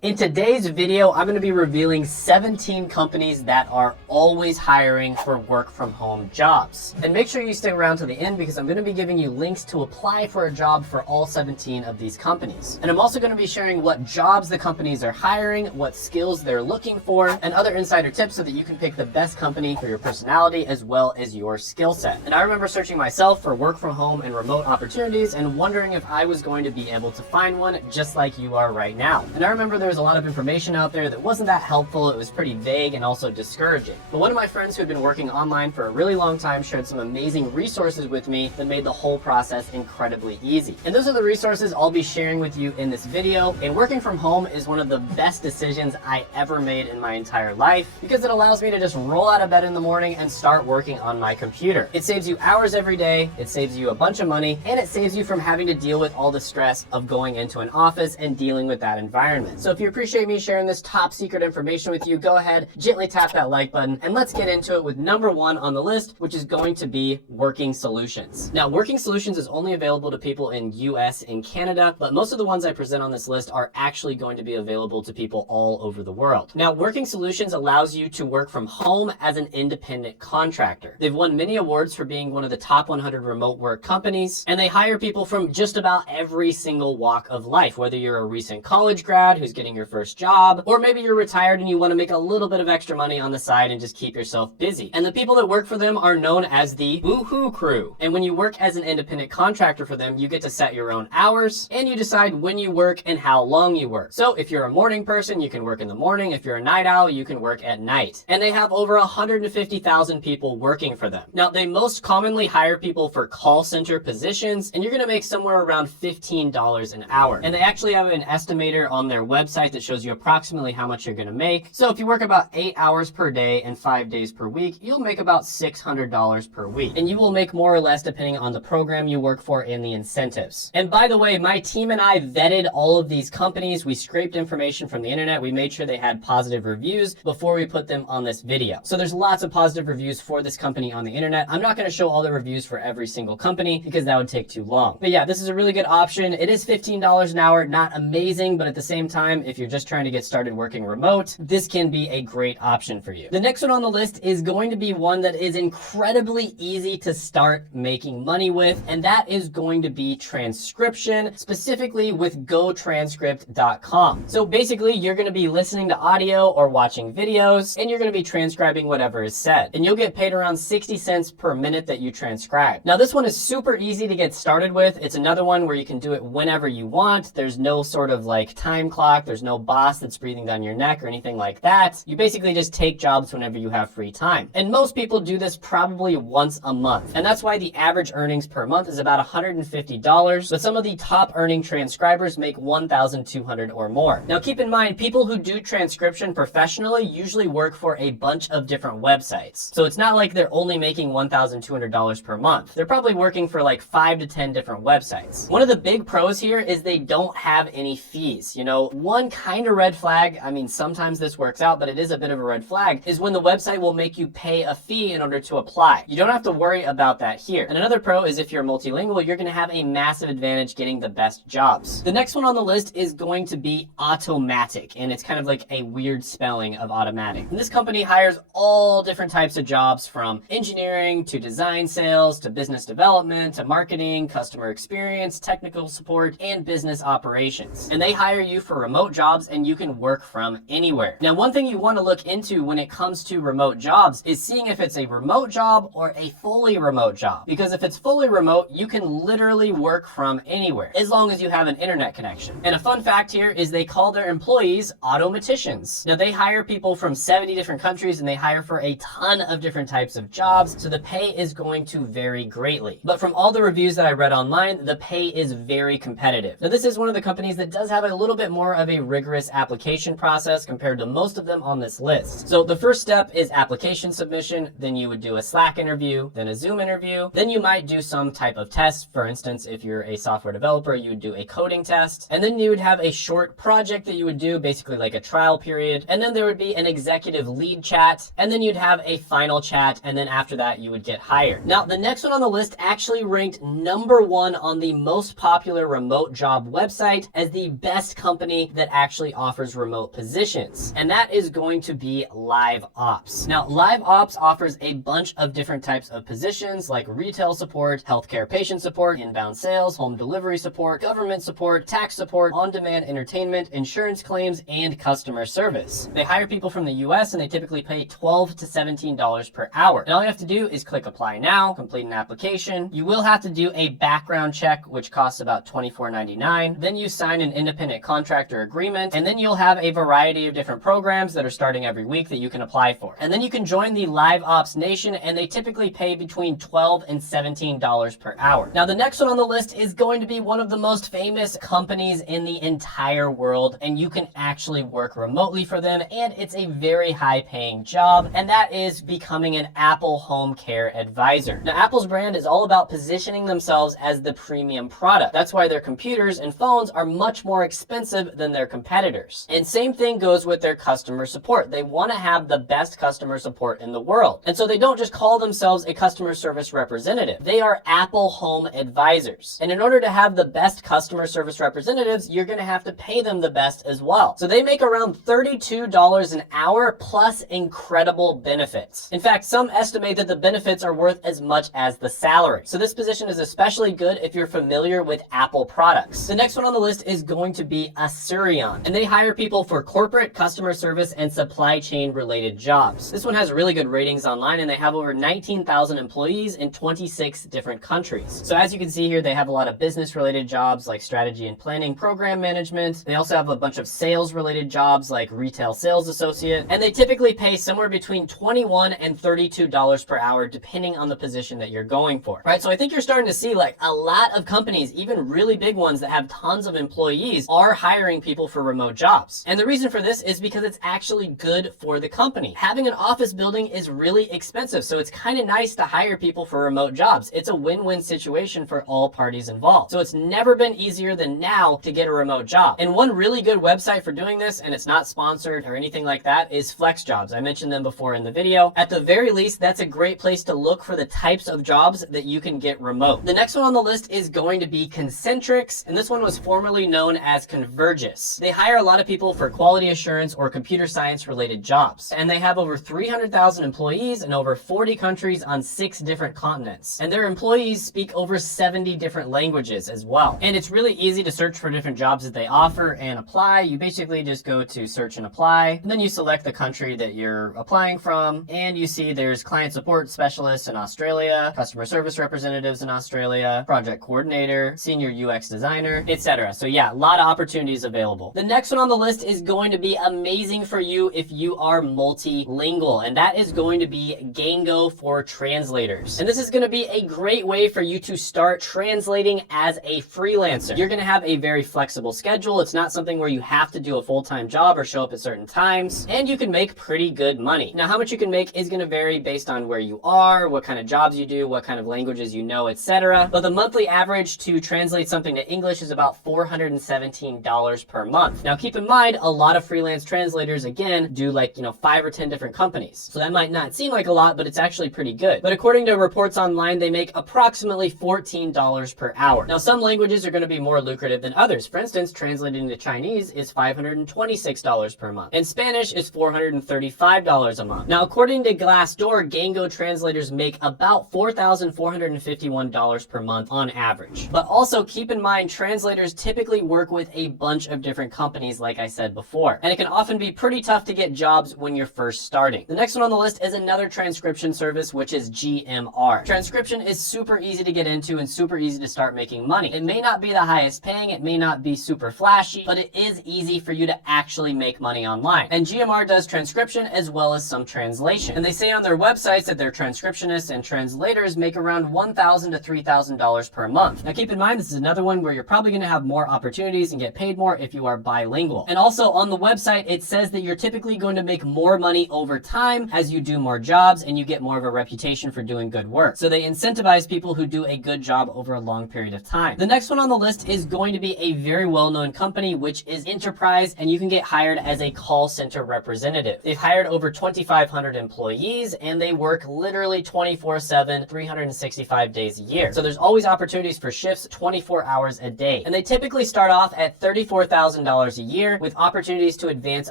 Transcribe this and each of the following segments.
In today's video, I'm going to be revealing 17 companies that are always hiring for work from home jobs. And make sure you stick around to the end because I'm going to be giving you links to apply for a job for all 17 of these companies. And I'm also going to be sharing what jobs the companies are hiring, what skills they're looking for, and other insider tips so that you can pick the best company for your personality as well as your skill set. And I remember searching myself for work from home and remote opportunities and wondering if I was going to be able to find one just like you are right now. And I remember there was a lot of information out there that wasn't that helpful. It was pretty vague and also discouraging. But one of my friends who had been working online for a really long time shared some amazing resources with me that made the whole process incredibly easy. And those are the resources I'll be sharing with you in this video. And working from home is one of the best decisions I ever made in my entire life because it allows me to just roll out of bed in the morning and start working on my computer. It saves you hours every day, it saves you a bunch of money, and it saves you from having to deal with all the stress of going into an office and dealing with that environment. So if you appreciate me sharing this top secret information with you, go ahead, gently tap that like button, and let's get into it with number one on the list, which is going to be Working Solutions. Now, Working Solutions is only available to people in US and Canada, but most of the ones I present on this list are actually going to be available to people all over the world. Now, Working Solutions allows you to work from home as an independent contractor. They've won many awards for being one of the top 100 remote work companies, and they hire people from just about every single walk of life, whether you're a recent college grad who's getting your first job, or maybe you're retired and you want to make a little bit of extra money on the side and just keep yourself busy. And the people that work for them are known as the Woohoo Crew. And when you work as an independent contractor for them, you get to set your own hours and you decide when you work and how long you work. So if you're a morning person, you can work in the morning. If you're a night owl, you can work at night. And they have over 150,000 people working for them. Now, they most commonly hire people for call center positions, and you're going to make somewhere around $15 an hour. And they actually have an estimator on their website that shows you approximately how much you're going to make. So if you work about 8 hours per day and 5 days per week, you'll make about $600 per week. And you will make more or less depending on the program you work for and the incentives. And by the way, my team and I vetted all of these companies. We scraped information from the internet. We made sure they had positive reviews before we put them on this video. So there's lots of positive reviews for this company on the internet. I'm not going to show all the reviews for every single company because that would take too long. But yeah, this is a really good option. It is $15 an hour, not amazing, but at the same time, if you're just trying to get started working remote, this can be a great option for you. The next one on the list is going to be one that is incredibly easy to start making money with, and that is going to be transcription, specifically with GoTranscript.com. So basically, you're going to be listening to audio or watching videos, and you're going to be transcribing whatever is said. And you'll get paid around 60 cents per minute that you transcribe. Now, this one is super easy to get started with. It's another one where you can do it whenever you want. There's no sort of like time clock. There's no boss that's breathing down your neck or anything like that. You basically just take jobs whenever you have free time. And most people do this probably once a month. And that's why the average earnings per month is about $150. But some of the top earning transcribers make $1,200 or more. Now, keep in mind, people who do transcription professionally usually work for a bunch of different websites. So it's not like they're only making $1,200 per month. They're probably working for like 5 to 10 different websites. One of the big pros here is they don't have any fees. You know, one kind of red flag, I mean, sometimes this works out, but it is a bit of a red flag, is when the website will make you pay a fee in order to apply. You don't have to worry about that here. And another pro is if you're multilingual, you're going to have a massive advantage getting the best jobs. The next one on the list is going to be Automattic, and it's kind of like a weird spelling of automatic. And this company hires all different types of jobs from engineering to design sales to business development to marketing, customer experience, technical support, and business operations. And they hire you for remote jobs and you can work from anywhere. Now, one thing you want to look into when it comes to remote jobs is seeing if it's a remote job or a fully remote job. Because if it's fully remote, you can literally work from anywhere as long as you have an internet connection. And a fun fact here is they call their employees automaticians. Now, they hire people from 70 different countries and they hire for a ton of different types of jobs. So the pay is going to vary greatly. But from all the reviews that I read online, the pay is very competitive. Now, this is one of the companies that does have a little bit more of a rigorous application process compared to most of them on this list. So the first step is application submission. Then you would do a Slack interview, then a Zoom interview. Then you might do some type of test. For instance, if you're a software developer, you would do a coding test. And then you would have a short project that you would do, basically like a trial period. And then there would be an executive lead chat. And then you'd have a final chat. And then after that, you would get hired. Now, the next one on the list actually ranked #1 on the most popular remote job website as the best company that that actually offers remote positions, and that is going to be Live Ops. Now, Live Ops offers a bunch of different types of positions like retail support, healthcare patient support, inbound sales, home delivery support, government support, tax support, on-demand entertainment, insurance claims, and customer service. They hire people from the US and they typically pay $12 to $17 per hour. And all you have to do is click apply now, complete an application. You will have to do a background check, which costs about $24.99. Then you sign an independent contractor agreement, and then you'll have a variety of different programs that are starting every week that you can apply for. And then you can join the Live Ops Nation, and they typically pay between $12 and $17 per hour. Now, the next one on the list is going to be one of the most famous companies in the entire world, and you can actually work remotely for them, and it's a very high paying job, and that is becoming an Apple Home Care Advisor. Now, Apple's brand is all about positioning themselves as the premium product. That's why their computers and phones are much more expensive than their competitors. And same thing goes with their customer support. They want to have the best customer support in the world. And so they don't just call themselves a customer service representative. They are Apple Home Advisors. And in order to have the best customer service representatives, you're going to have to pay them the best as well. So they make around $32 an hour plus incredible benefits. In fact, some estimate that the benefits are worth as much as the salary. So this position is especially good if you're familiar with Apple products. The next one on the list is going to be Asurion, and they hire people for corporate, customer service, and supply chain related jobs. This one has really good ratings online, and they have over 19,000 employees in 26 different countries. So as you can see here, they have a lot of business related jobs like strategy and planning, program management. They also have a bunch of sales related jobs like retail sales associate, and they typically pay somewhere between $21 and $32 per hour depending on the position that you're going for. Right? So I think you're starting to see like a lot of companies, even really big ones that have tons of employees, are hiring people for remote jobs. And the reason for this is because it's actually good for the company. Having an office building is really expensive, so it's kind of nice to hire people for remote jobs. It's a win-win situation for all parties involved. So it's never been easier than now to get a remote job. And one really good website for doing this, and it's not sponsored or anything like that, is FlexJobs. I mentioned them before in the video. At the very least, that's a great place to look for the types of jobs that you can get remote. The next one on the list is going to be Concentrix, and this one was formerly known as Convergys. They hire a lot of people for quality assurance or computer science related jobs, and they have over 300,000 employees in over 40 countries on 6 different continents. And their employees speak over 70 different languages as well. And it's really easy to search for different jobs that they offer and apply. You basically just go to search and apply, and then you select the country that you're applying from, and you see there's client support specialists in Australia, customer service representatives in Australia, project coordinator, senior UX designer, etc. So yeah, a lot of opportunities available. The next one on the list is going to be amazing for you if you are multilingual, and that is going to be Gango for translators. And this is going to be a great way for you to start translating as a freelancer. You're going to have a very flexible schedule. It's not something where you have to do a full-time job or show up at certain times, and you can make pretty good money. Now, how much you can make is going to vary based on where you are, what kind of jobs you do, what kind of languages you know, etc. But the monthly average to translate something to English is about $417 per month. Now, keep in mind, a lot of freelance translators, again, do like, 5 or 10 different companies. So that might not seem like a lot, but it's actually pretty good. But according to reports online, they make approximately $14 per hour. Now, some languages are going to be more lucrative than others. For instance, translating to Chinese is $526 per month, and Spanish is $435 a month. Now, according to Glassdoor, Gango translators make about $4,451 per month on average. But also keep in mind, translators typically work with a bunch of different companies, like I said before, and it can often be pretty tough to get jobs when you're first starting. The next one on the list is another transcription service, which is GMR. Transcription is super easy to get into and super easy to start making money. It may not be the highest paying, it may not be super flashy, but it is easy for you to actually make money online. And GMR does transcription as well as some translation. And they say on their websites that their transcriptionists and translators make around $1,000 to $3,000 per month. Now keep in mind, this is another one where you're probably going to have more opportunities and get paid more if you are bilingual. And also on the website, it says that you're typically going to make more money over time as you do more jobs and you get more of a reputation for doing good work. So they incentivize people who do a good job over a long period of time. The next one on the list is going to be a very well-known company, which is Enterprise, and you can get hired as a call center representative. They've hired over 2,500 employees, and they work literally 24/7, 365 days a year. So there's always opportunities for shifts 24 hours a day. And they typically start off at $34,000 $50,000 a year with opportunities to advance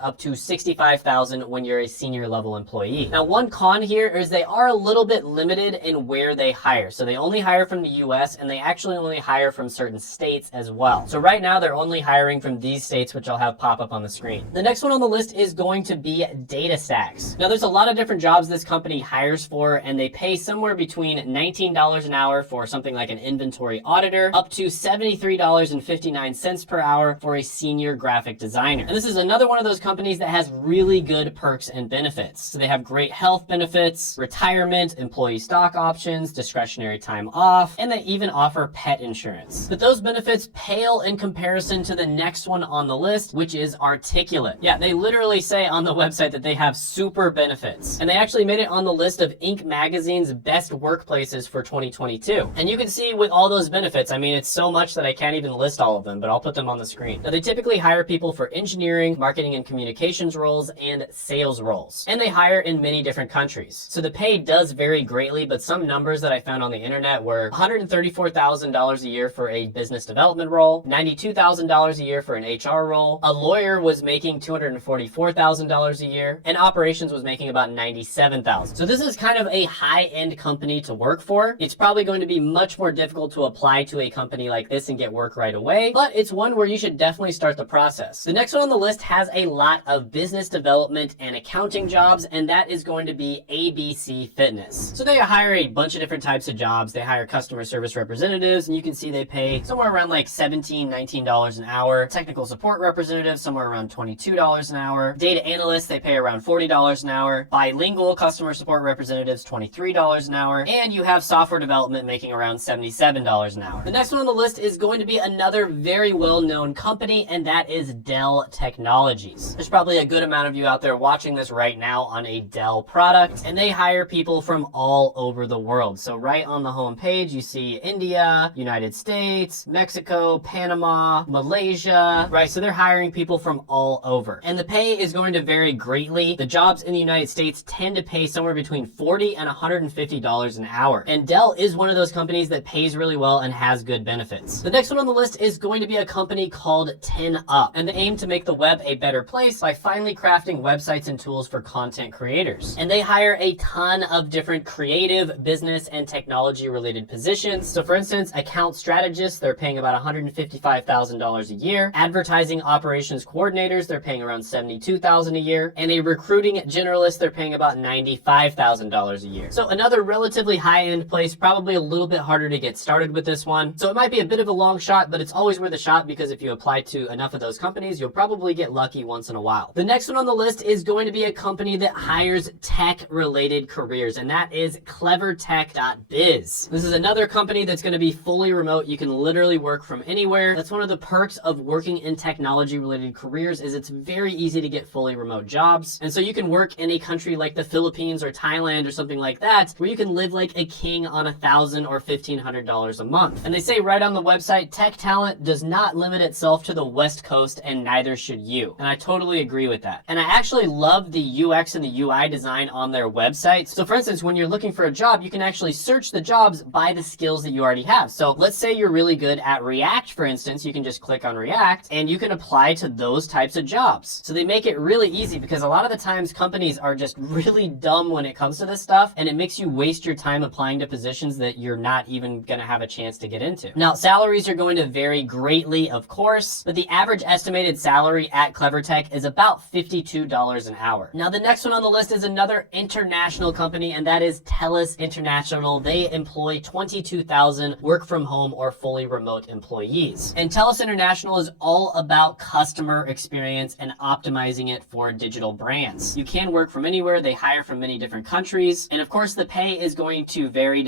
up to $65,000 when you're a senior level employee. Now, one con here is they are a little bit limited in where they hire. So they only hire from the US, and they actually only hire from certain states as well. So right now they're only hiring from these states, which I'll have pop up on the screen. The next one on the list is going to be DataStax. Now, there's a lot of different jobs this company hires for, and they pay somewhere between $19 an hour for something like an inventory auditor, up to $73.59 per hour for a senior graphic designer. And this is another one of those companies that has really good perks and benefits. So they have great health benefits, retirement, employee stock options, discretionary time off, and they even offer pet insurance. But those benefits pale in comparison to the next one on the list, which is Articulate. Yeah, they literally say on the website that they have super benefits. And they actually made it on the list of Inc. magazine's best workplaces for 2022. And you can see with all those benefits, I mean, it's so much that I can't even list all of them, but I'll put them on the screen. Now, they typically hire people for engineering, marketing and communications roles, and sales roles. And they hire in many different countries. So the pay does vary greatly, but some numbers that I found on the internet were $134,000 a year for a business development role, $92,000 a year for an HR role. A lawyer was making $244,000 a year, and operations was making about $97,000. So this is kind of a high-end company to work for. It's probably going to be much more difficult to apply to a company like this and get work right away, but it's one where you should definitely start the process. The next one on the list has a lot of business development and accounting jobs, and that is going to be ABC Fitness. So they hire a bunch of different types of jobs. They hire customer service representatives, and you can see they pay somewhere around like $17, $19 an hour. Technical support representatives, somewhere around $22 an hour. Data analysts, they pay around $40 an hour. Bilingual customer support representatives, $23 an hour. And you have software development making around $77 an hour. The next one on the list is going to be another very well-known company, and that is Dell Technologies. There's probably a good amount of you out there watching this right now on a Dell product, and they hire people from all over the world. So right on the home page, you see India, United States, Mexico, Panama, Malaysia, right? So they're hiring people from all over. And the pay is going to vary greatly. The jobs in the United States tend to pay somewhere between $40 and $150 an hour. And Dell is one of those companies that pays really well and has good benefits. The next one on the list is going to be a company called 10up, and they aim to make the web a better place by finally crafting websites and tools for content creators. And they hire a ton of different creative, business, and technology related positions. So for instance, account strategists, they're paying about $155,000 a year. Advertising operations coordinators, they're paying around $72,000 a year. And a recruiting generalist, they're paying about $95,000 a year. So another relatively high-end place, probably a little bit harder to get started with this one. So it might be a bit of a long shot, but it's always worth a shot because if you apply to enough of those companies, you'll probably get lucky once in a while. The next one on the list is going to be a company that hires tech-related careers, and that is clevertech.biz. This is another company that's going to be fully remote. You can literally work from anywhere. That's one of the perks of working in technology-related careers is it's very easy to get fully remote jobs. And so you can work in a country like the Philippines or Thailand or something like that, where you can live like a king on $1,000 or $1,500 a month. And they say right on the website, tech talent does not limit itself to the West Coast, and neither should you. And I totally agree with that. And I actually love the UX and the UI design on their website. So for instance, when you're looking for a job, you can actually search the jobs by the skills that you already have. So let's say you're really good at React, for instance, you can just click on React and you can apply to those types of jobs. So they make it really easy because a lot of the times companies are just really dumb when it comes to this stuff, and it makes you waste your time applying to positions that you're not even going to have a chance to get into. Now, salaries are going to vary greatly, of course, but the average estimated salary at CleverTech is about $52 an hour. Now, the next one on the list is another international company, and that is TELUS International. They employ 22,000 work from home or fully remote employees. And TELUS International is all about customer experience and optimizing it for digital brands. You can work from anywhere. They hire from many different countries. And of course, the pay is going to vary